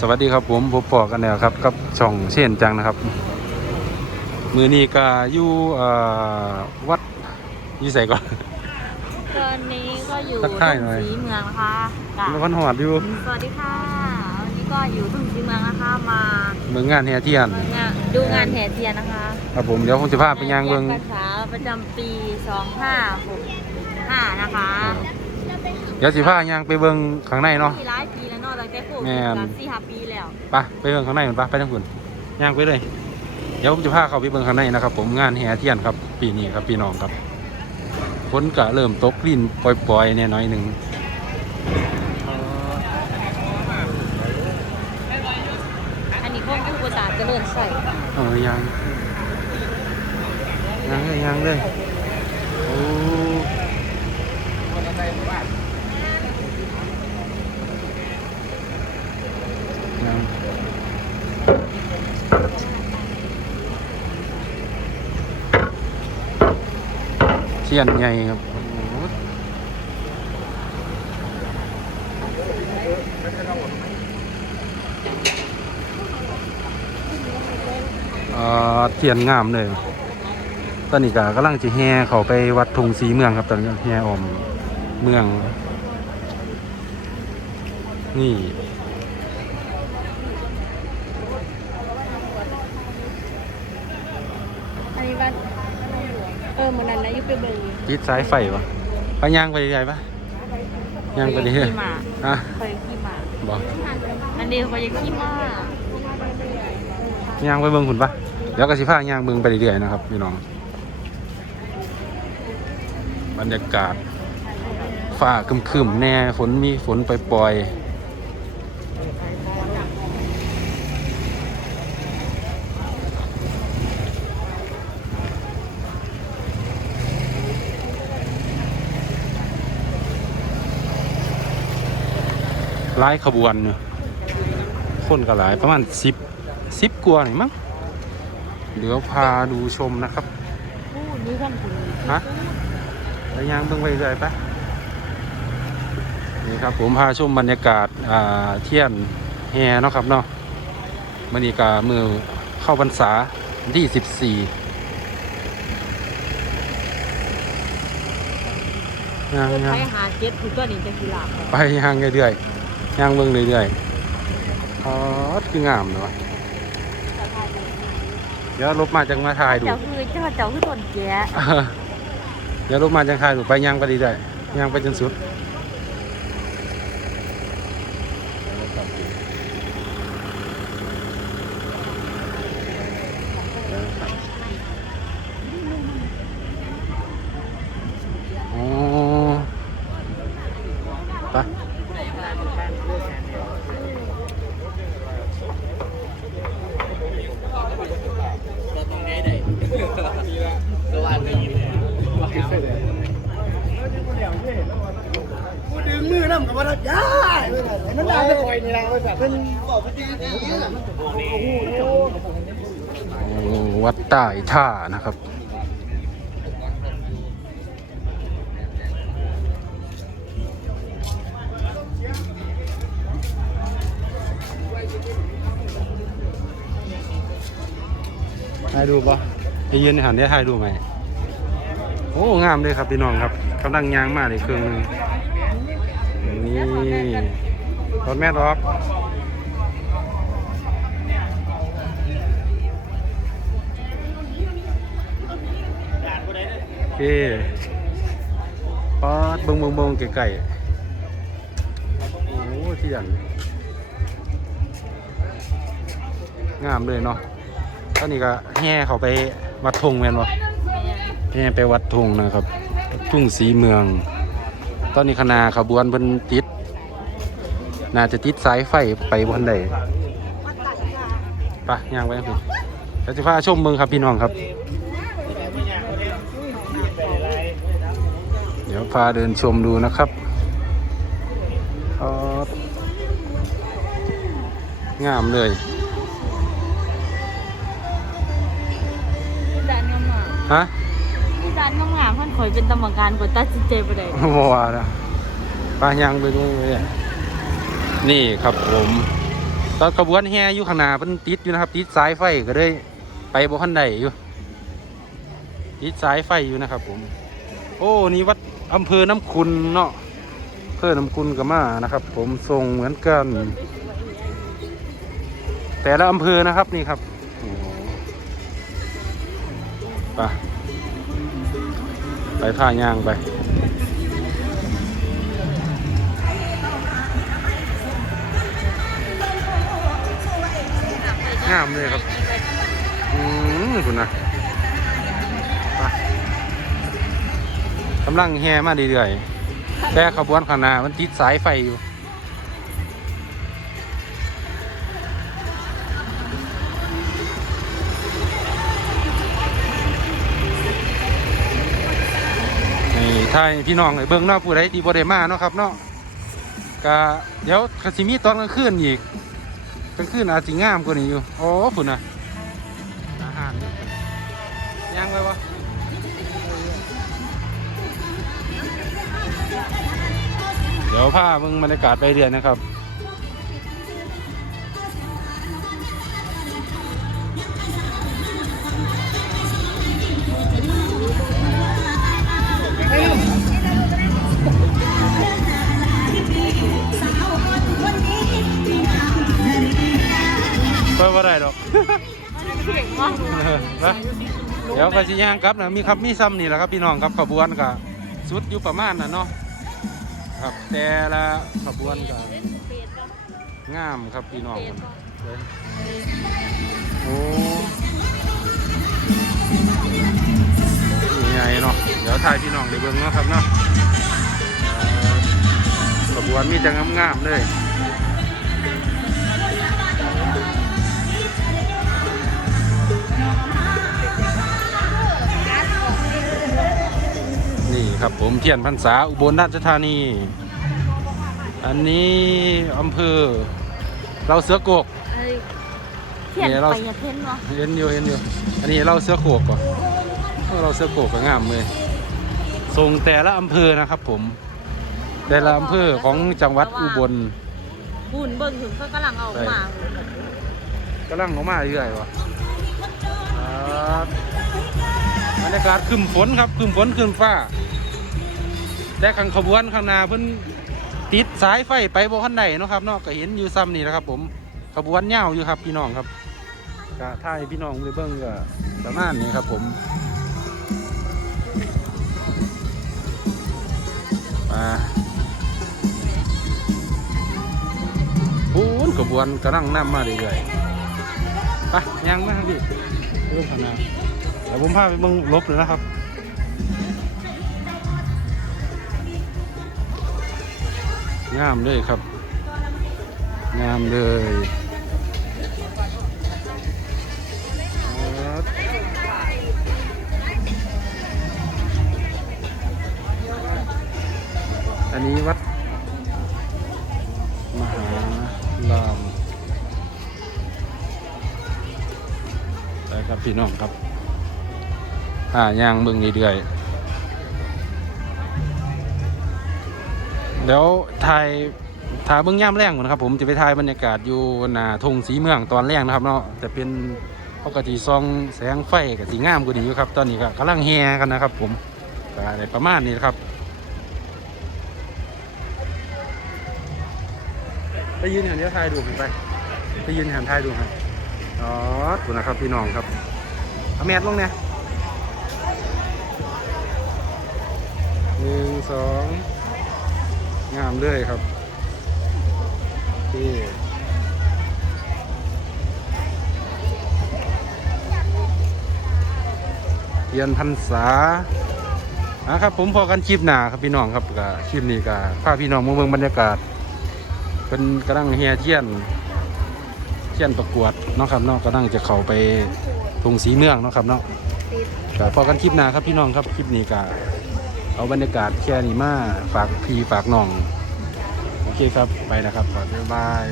สวัสดีครับผมพบปอกันแล้วครับกับช่องเช่นจังนะครับ มือนี้ก็อยู่เอ่อวัดยี่ใส่ก่อนตอนนี้ก็อยู่ทักทายหน่อยทุ่งศรีเมืองนะคะกับนครหอดอยู่สวัสดีค่ะวันนี้ก็อยู่ทุ่งศรีเมืองนะคะมาเมืองงานแห่เทียนงานดูงานแห่เทียนนะคะครับผมเดี๋ยวผมจะพาไปย่างเมืองภาษาประจำปี2565นะคะเดี๋ยวสิพาย่างไปเบิ่งข้างในเนาะ มีหลายปีแล้วเนาะตั้งแต่โควิแม่ดนกันสี่ห้าปีแล้วไปไปเบิ่งข้างในมันปะไปทั้งคุณย่างไปเลยเดี๋ยวผมจะพาเขาไปเบิ่งข้างในนะครับ ผมงานแห่เทียนครับ ปีนี้ครับพี่น้องครับฝนก็เริ่มตกลิ่นปล่อยๆเนี่ยน้อยหนึ่งอันนี้คงเป็นภาษาเจริญใส่เออยังยังเลยยังเลยโอ้ เทียนใหญ่ครับเทียนงามเลย ตอนนี้ก็กำลังจะแห่เขาไปวัดทงสีเมืองครับ ตอนนี้แห่อมเมือง นี่ อันนี้บ้าน เออมันนั้นนะยุบไปเบิ่งติดสายไฟปะไปย่างไปใหญ่ปะย่างไปเรื่อยขี่ม้าอะเคยขี่ม้าบอกอันนี้เขาจะขี่ม้าย่างไปเบิ่งคุณปะเดี๋ยวก็สิพาย่างเบิ่งไปเรื่อยๆนะครับพี่น้อง บรรยากาศฟ้าคึมๆแน่ฝนมีฝนปล่อยๆ หลายขบวนอยู่คนก็หลายประมาณสิบสิบกว่าหน่อยมั้งเดี๋ยวพาดูชมนะครับอู้นี่ท่านคุณฮะไปย่างเบิ่งไปเรื่อยปะนี่ครับผมพาชมบรรยากาศอ่าเที่ยนแฮเนาะครับเนาะมันนี้ก็มือเข้าพรรษาวันที่สิบสี่ย่างย่างไปหาเจ็ดคือก็นี่จะกีฬาบไปย่างเรื่อยๆ ย่างเบิ่งเรื่อยๆอ๋อคืองามเนาะเดี๋ยวลบมาจังมาถ่ายดูเจ้าคือเจ้าเจ้าคือต้นแกะเออเดี๋ยวลบมาจังถ่ายดูไปย่างไปเรื่อยๆย่างไปจนสุด น้ำกับว่าย่ามันได้จะคอยนี่แหละเป็นบอกพอดีดีโอ้วัดใต้ท่านะครับถ่ายดูปะจะยืนหันได้ถ่ายดูไหม โอ้ งามเลยครับพี่น้องครับกำลังยางมาเลยเครื่องนึง นี่รถแม่รอกโอเคปอดเบิ่งเบิ่งเบิ่งไก่โอ้ที่ยันงามเลยเนาะตอนนี้ก็แห่เขาไปวัดธงแม่นบ่แห่ไปวัดธงนะครับ ทุ่งสีเมือง ตอนนี้คณะขบวนเพิ่นติด น่าจะติดสายไฟไปบนใดไปย่างไปครับจะพาชมเมืองครับพี่น้องครับ เดี๋ยวพาเดินชมดูนะครับครับงามเลยฮะ งามๆท่านคอยเป็นกรรมการกดตัดสินใจไปเลยบัวนะปลายังไปด้วยเลยนี่ครับผมตอนขบวนแห่อยู่ข้างหน้าเพิ่นติดอยู่นะครับ ติดสายไฟก็เลยไปบ่ทันได้อยู่ ติดสายไฟอยู่นะครับ ผม โอ้นี่วัดอำเภอน้ำคุณเนาะอำเภอน้ำคุณก็มานะครับ ผมส่งเหมือนกัน แต่ละอำเภอนะครับนี่ครับโอ้โหไป ไปผ้ายางไปงามเลยครับ อืมคุณนะกำลังแห่มาเรื่อยๆแต่ขบวนขานามันติดสายไฟอยู่ นี่ถ้าพี่น้องไอเบิ้งเนาะผู้ใดดีบ่ได้มาเนาะครับเนาะก็เดี๋ยวคาสิมีตอนกลางคืนอีกกลางคืนอาจสิงามกว่านี้อยู่โอ้ฝุ่นน่ะอาหารย่างไว้วะเดี๋ยวพาเบิ่งบรรยากาศไปเรื่อยนะครับ เดี๋ยวไปสิย่างกลับนะมีครับมีซ้ำนี่แหละครับพี่น้องครับขบวนก็สุดอยู่ประมาณน่ะเนาะครับแต่ละขบวนก็งามครับพี่น้องโอ้นี่ไงเนาะเดี๋ยวถ่ายพี่น้องได้เบิ่งเนาะครับเนาะขบวนมีแต่งามๆเลย นี่ครับ ผมเทียนพรรษาอุบลราชธานี อันนี้อำเภอเราเสือโกกเอ้ยเขียนเนี่ยเราไปอย่าเพ้นวะเห็นอยู่เห็นอยู่อันนี้เราเสือโกกก่อนเออเราเสือโกกก็งามเลยส่งแต่ละอำเภอนะครับ ผม แต่ละอำเภอของจังหวัดอุบลบุญเบิ่งถึงก็กำลังเอามากำลังออกมาเรื่อยๆวะครับบรรยากาศครึมฝนครับครึมฝนครึมฟ้า แต่ขังขบวนข้างหน้าเพิ่นติดสายไฟไปบ่คันใดเนาะครับเนาะก็เห็นอยู่ซ้ำนี่แหละครับผมขบวนยาอยู่ครับพี่น้องครับก็ถ้าให้พี่น้องไปเบิ่งก็ประมาณนี้ครับผมมาปูนขบวนกำลังนำมาเรื่อยๆไปยังมครับพี่เริ่มข้างหน้าเดี๋ยวผมพาไปเบิ่งลบเลยนะครับ งามเลยครับ งามเลยอันนี้วัด มหารามไปครับพี่น้องครับอ่ายางเมืองนี้เดือยๆ เดี๋ยวถ่ายถ่ายเบื้องย่ามแรงก่อนครับ ผมจะไปถ่ายบรรยากาศอยู่หน้าทงสีเมืองตอนแรกนะครับเนาะแต่เป็นปกติซองแสงไฟกับสีงามกว่านี้อยู่ครับ ตอนนี้ก็กำลังแห่กันนะครับ ผมก็ได้ประมาณนี้นะครับไปยืนหันเดี๋ยวถ่ายดูไปไปยืนหันถ่ายดูครับอ๋อถูกนะครับพี่น้องครับเอาแมสลงเนี่ยหนึ่งสอง งามเลยครับที่เทียนพรรษาอะครับผมพอกันคลิปหนาครับพี่น้องครับกับคลิปนี้กับพาพี่น้องมาเมืองบรรยากาศ เป็นกำลังเฮียเทียนเทียนประกวดเนาะครับเนาะกำลังจะเข้าไปทงสีเมืองเนาะครับเนาะก็พอกันคลิปหนาครับพี่น้องครับคลิปนี้กับ เอาบรรยากาศแค่นี้มาฝากพี่ฝากน้อง โอเคครับไปนะครับบ๊ายบาย